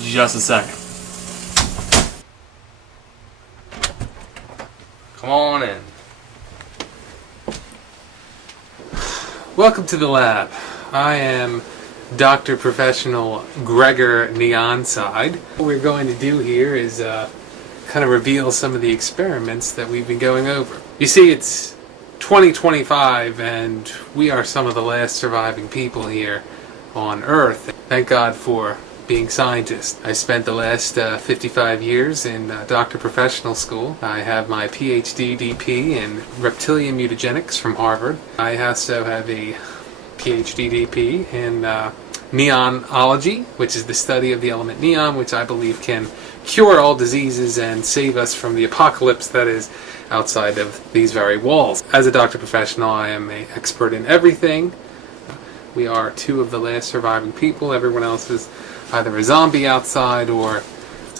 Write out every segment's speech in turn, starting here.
Just a second. Come on in. Welcome to the lab. I am Dr. Professional Gregor Neonside. What we're going to do here is kind of reveal some of the experiments that we've been going over. You see, it's 2025 and we are some of the last surviving people here on Earth. Thank God for being scientists. I spent the last 55 years in doctor professional school. I have my PhD DP in reptilian mutagenics from Harvard. I also have a PhD DP in neonology, which is the study of the element neon, which I believe can cure all diseases and save us from the apocalypse that is outside of these very walls. As a doctor professional, I am an expert in everything. We are two of the last surviving people. Everyone else is either a zombie outside or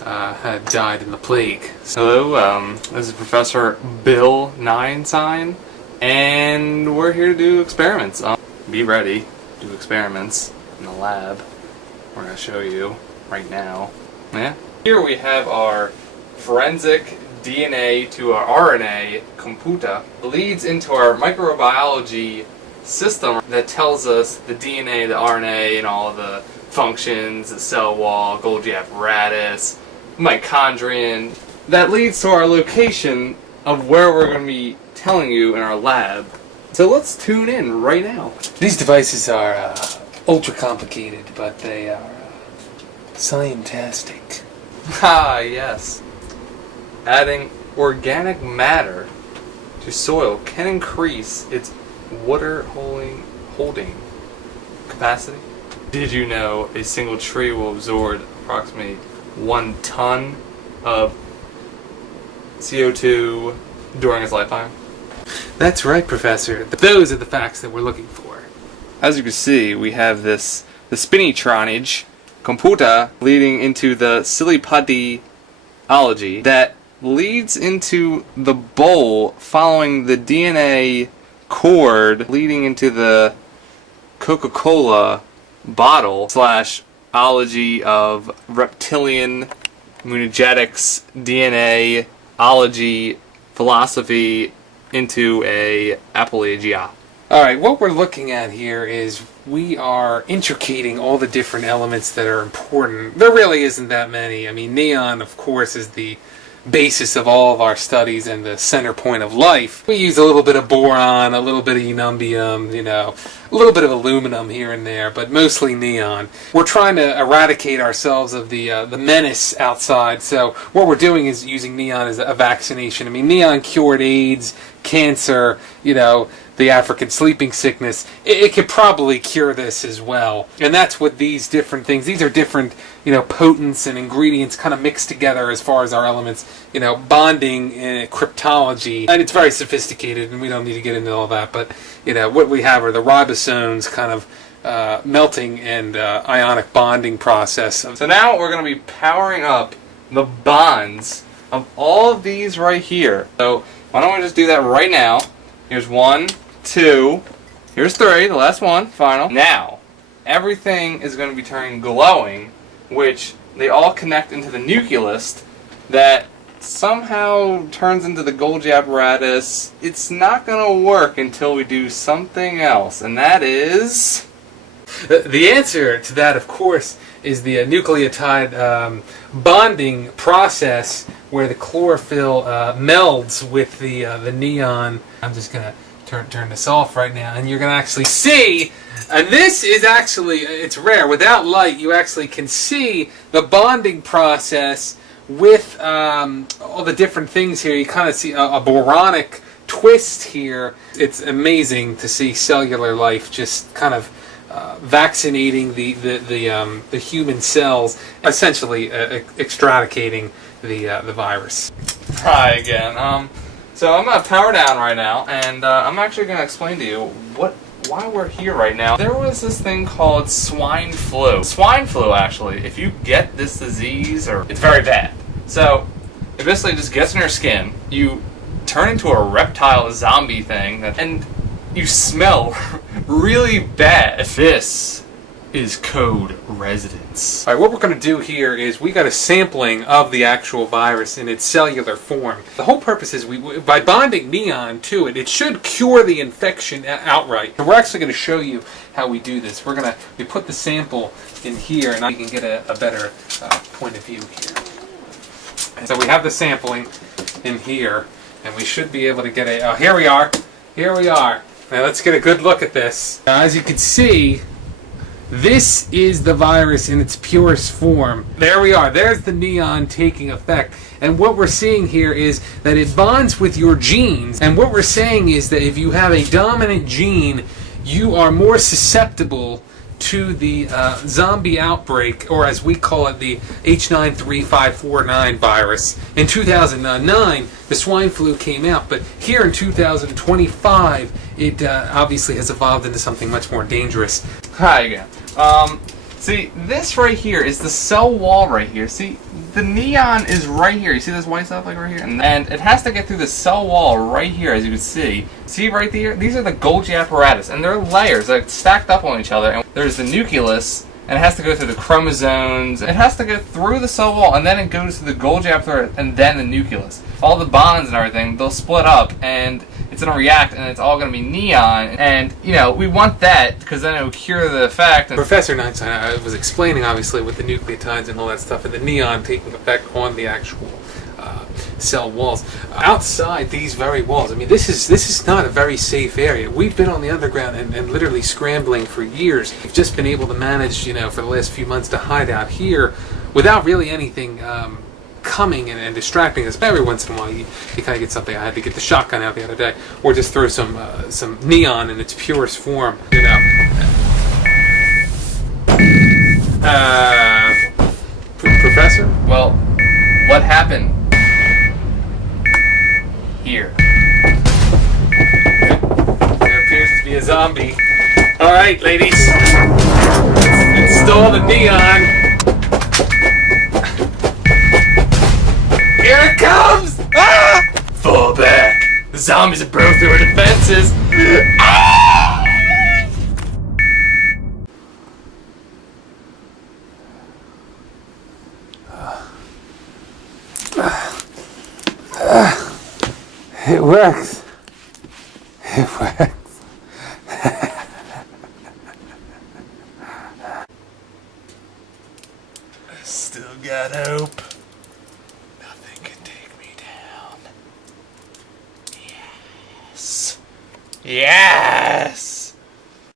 had died in the plague. Hello, this is Professor Bill Nye-Stein, and we're here to do experiments. Be ready to do experiments in the lab. We're going to show you right now. Yeah. Here we have our forensic DNA to our RNA computer. Leads into our microbiology system that tells us the DNA, the RNA, and all of the functions, the cell wall, Golgi apparatus, mitochondrion. That leads to our location of where we're going to be telling you in our lab. So let's tune in right now. These devices are ultra complicated, but they are scientastic. Ah, yes. Adding organic matter to soil can increase its water holding capacity. Did you know a single tree will absorb approximately 1 ton of CO2 during its lifetime? That's right, Professor. Those are the facts that we're looking for. As you can see, we have the spinitronage computer leading into the silipodiology that leads into the bowl following the DNA cord leading into the Coca-Cola bottle / ology of reptilian mutagenics DNA ology philosophy into a apologia. Alright, what we're looking at here is we are intricating all the different elements that are important. There really isn't that many. I mean, neon, of course, is the basis of all of our studies and the center point of life. We use a little bit of boron, a little bit of ytterbium, a little bit of aluminum here and there, but mostly neon. We're trying to eradicate ourselves of the menace outside, so what we're doing is using neon as a vaccination. I mean, neon cured AIDS, cancer, the African sleeping sickness. It could probably cure this as well. And that's what these different things, these are different, potents and ingredients kind of mixed together as far as our elements, bonding and cryptology. And it's very sophisticated and we don't need to get into all that, but, what we have are the ribosomes kind of melting and ionic bonding process. So now we're going to be powering up the bonds of all of these right here. So why don't we just do that right now? Here's 1, 2, here's 3, the last one, final. Now, everything is going to be turning glowing, which they all connect into the nucleus that somehow turns into the Golgi apparatus. It's not going to work until we do something else, and that is... The answer to that, of course, is the nucleotide bonding process where the chlorophyll melds with the neon. I'm just going to turn this off right now, and you're going to actually see, and this is actually, it's rare. Without light, you actually can see the bonding process with all the different things here. You kind of see a boronic twist here. It's amazing to see cellular life just kind of vaccinating the human cells, essentially extradicating the virus. Hi again. So I'm going to power down right now, and I'm actually going to explain to you why we're here right now. There was this thing called swine flu. Swine flu, actually, if you get this disease, it's very bad. So it basically just gets in your skin, you turn into a reptile zombie thing, and you smell really bad. This is code residence. All right, what we're going to do here is we got a sampling of the actual virus in its cellular form. The whole purpose is by bonding neon to it, it should cure the infection outright. And we're actually going to show you how we do this. We put the sample in here, and you can get a better point of view here. And so we have the sampling in here, and we should be able to get a. Oh, here we are. Here we are. Now let's get a good look at this. As you can see, this is the virus in its purest form. There we are. There's the neon taking effect. And what we're seeing here is that it bonds with your genes. And what we're saying is that if you have a dominant gene, you are more susceptible to the zombie outbreak, or as we call it, the H93549 virus. In 2009, the swine flu came out, but here in 2025, it obviously has evolved into something much more dangerous. Hi again. See, this right here is the cell wall right here. See, the neon is right here. You see this white stuff like right here? And it has to get through the cell wall right here, as you can see. See right there? These are the Golgi apparatus, and they're layers that are stacked up on each other. And there's the nucleus, and it has to go through the chromosomes. It has to go through the cell wall, and then it goes to the Golgi apparatus, and then the nucleus. All the bonds and everything, they'll split up, and it's going to react, and it's all going to be neon. And, you know, we want that, because then it will cure the effect. And Professor Nye-Stein was explaining, obviously, with the nucleotides and all that stuff, and the neon taking effect on the actual cell walls. Outside these very walls, I mean, this is not a very safe area. We've been on the underground and literally scrambling for years. We've just been able to manage, you know, for the last few months to hide out here without really anything coming and distracting us. Every once in a while you kind of get something. I had to get the shotgun out the other day, or just throw some neon in its purest form, you know. Professor? well, what happened here? There appears to be a zombie. Alright, ladies. Let's install the neon. Here it comes! Ah! Fall back. The zombies have broke through our defenses. It works. It works. I still got hope. Nothing can take me down. Yes. Yes!